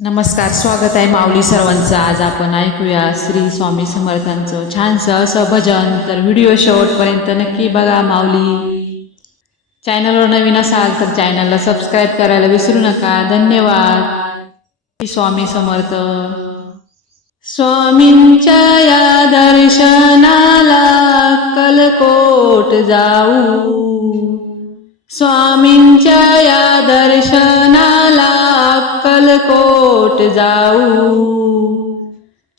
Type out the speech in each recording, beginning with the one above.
नमस्कार स्वागत आहे माऊली सर्वांचं. आज आपण ऐकूया श्री स्वामी समर्थांचं छानसं असं भजन तर व्हिडिओ शेवटपर्यंत नक्की बघा माऊली. चॅनलवर नवीन असाल तर चॅनलला सबस्क्राईब करायला विसरू नका. धन्यवाद. श्री स्वामी समर्थ. स्वामींच्या या दर्शनाला कलकोट जाऊ. स्वामींच्या या दर्शन होत जाऊ.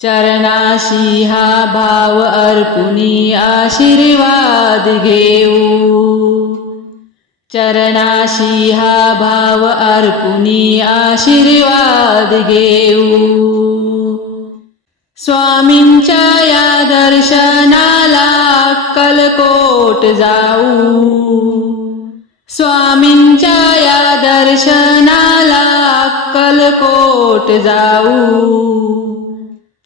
चरणाशी हा भाव अर्पुनी आशीर्वाद घेऊ. चरणाशी हा भाव अर्पुनी आशीर्वाद घेऊ. स्वामींच्या या दर्शनाला अक्कलकोट जाऊ. स्वामींच्या या दर्शनाला कोट जाऊ.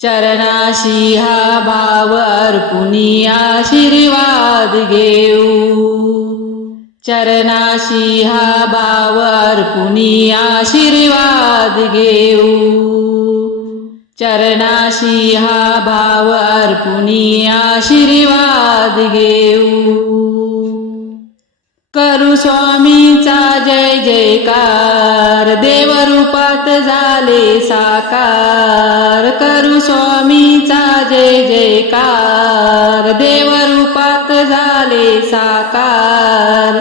चरणाशी हा भाव अर्पुनी आशीर्वाद घेऊ. चरणाशी हा भाव अर्पुनी आशीर्वाद घेऊ. चरणाशी हा भाव अर्पुनी आशीर्वाद घेऊ. करू स्वामीचा जय जयकार. देवरूपात झाले साकार. करू स्वामीचा जय जयकार. देवरूपात झाले साकार.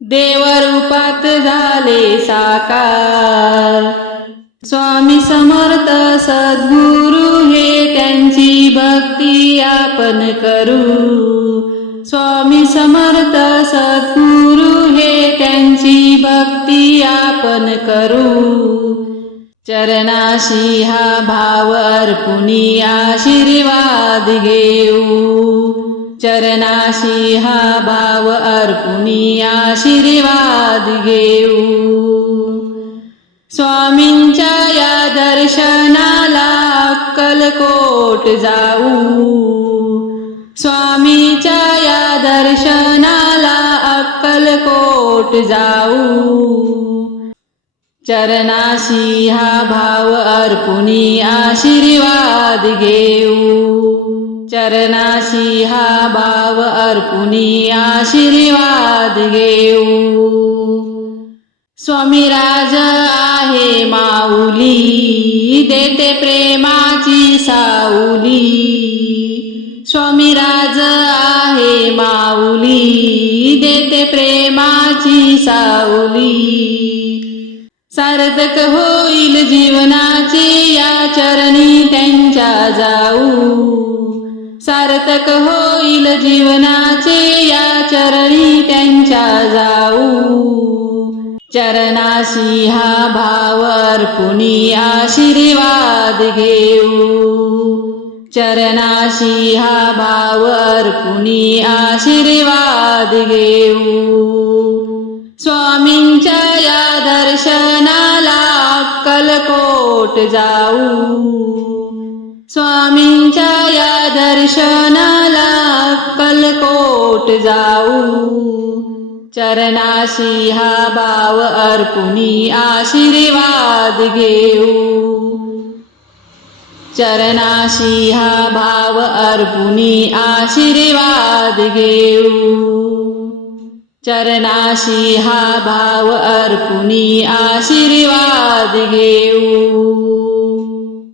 देवरूपात झाले साकार. स्वामी समर्थ सद्गुरु हे त्यांची भक्ती आपण करू. स्वामी समर्थ सद्गुरु हे त्यांची भक्ती आपण करू. चरणाशी हा भावर अर्पुनी आशीर्वाद घेऊ. चरणाशी हा भाव अर्पुनी आशीर्वाद घेऊ. स्वामींच्या या दर्शनाला अक्कलकोट जाऊ. स्वामी अक्कलकोट जाऊ. चरणाशी हा भाव अर्पुनी आशीर्वाद घेऊ. चरणाशी हा भाव अर्पुनी आशीर्वाद घेऊ. स्वामी राज आहे माऊली. देते प्रेमाची साऊली स्वामी राज आहे माऊली. देते प्रेमाची साऊली सार्थक होईल जीवनाचे या चरणी त्यांच्या जाऊ. सार्थक होईल जीवनाचे या चरणी त्यांच्या जाऊ. चरणाशी हा भावर कुणी आशीर्वाद घेऊ? चरणाशी हा भावर कुणी आशीर्वाद घेऊ? स्वामींच्या या दर्शनाला अक्कलकोट जाऊ. स्वामींच्या या दर्शनाला अक्कलकोट जाऊ. चरणाशी हा भाव अर्पुनी आशीर्वाद घेऊ. चरणाशी हा भाव अर्पुनी आशीर्वाद घेऊ. चरणाशी हा भाव अर्पुनी आशीर्वाद घेऊ.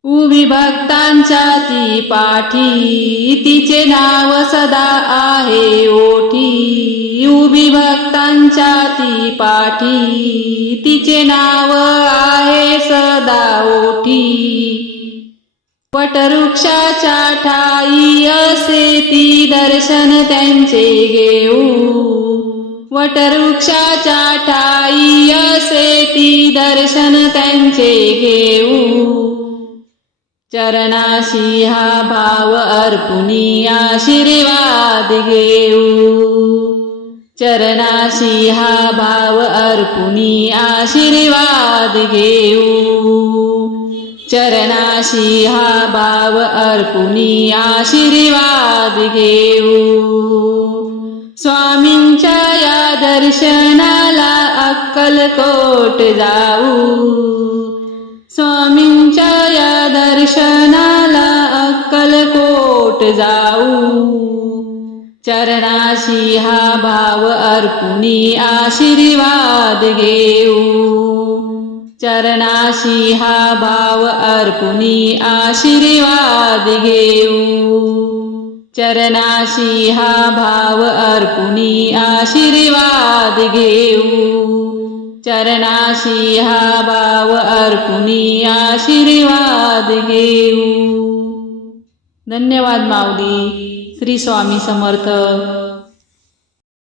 उभी भक्तांच्या ती पाठी तिचे नाव सदा आहे ओठी. उभी भक्तांच्या ती पाठी तिचे नाव आहे सदा ओठी. वटवृक्षाच्या ठाई असे ती दर्शन त्यांचे घेऊ. वटवृक्षाच्या ठाई असे ती दर्शन त्यांचे घेऊ. चरणाशी हा भाव अर्पुनी आशीर्वाद घेऊ चरणाशी हा भाव अर्पुनी आशीर्वाद घेऊ चरणाशी हा भाव अर्पुनी आशीर्वाद घेऊ स्वामींच्या या दर्शनाला अक्कलकोट जाऊ. स्वामींच्या दर्शनाला अक्कलकोट जाऊ. चरणाशी हा भाव अर्पुनी आशीर्वाद घेऊ. चरणाशी हा भाव अर्पुनी आशीर्वाद घेऊ. चरणाशी हा भाव अर्पुनी आशीर्वाद घेऊ. चरणाशी हा भाव अर्पुनी आशीर्वाद घेऊ. धन्यवाद माऊली. श्री स्वामी समर्थ.